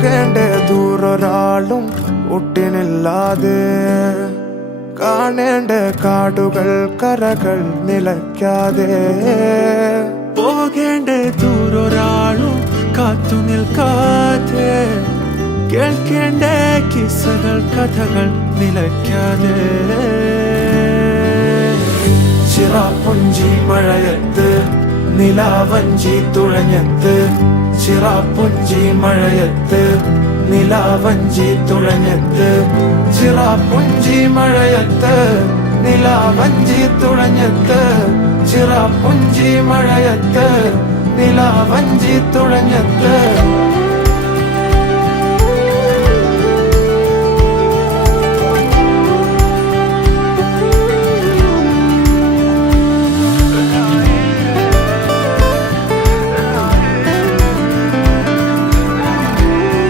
പോകേണ്ട ദൂരൊരാളും ഒട്ടിനില്ലാതെ കാണേണ്ട കാടുകൾ കരകൾ നിലയ്ക്കാതെ പോകേണ്ട ദൂരൊരാളും കാത്തു നിൽക്കാതെ കേൾക്കേണ്ട കിസ്സകൾ കഥകൾ നിലയ്ക്കാതെ ചിറാപ്പുഞ്ചി മഴയത്ത് നിലാവഞ്ചി തുഴഞ്ഞത്ത് ചിറാപ്പുഞ്ചി മഴയത്ത് നിലാവഞ്ചി തുഴഞ്ഞത്ത് ചിറാപ്പുഞ്ചി മഴയത്ത് നിലാവഞ്ചി തുഴഞ്ഞത്ത് ചിറാപ്പുഞ്ചി മഴയത്ത് നിലാവഞ്ചി തുഴഞ്ഞത്ത്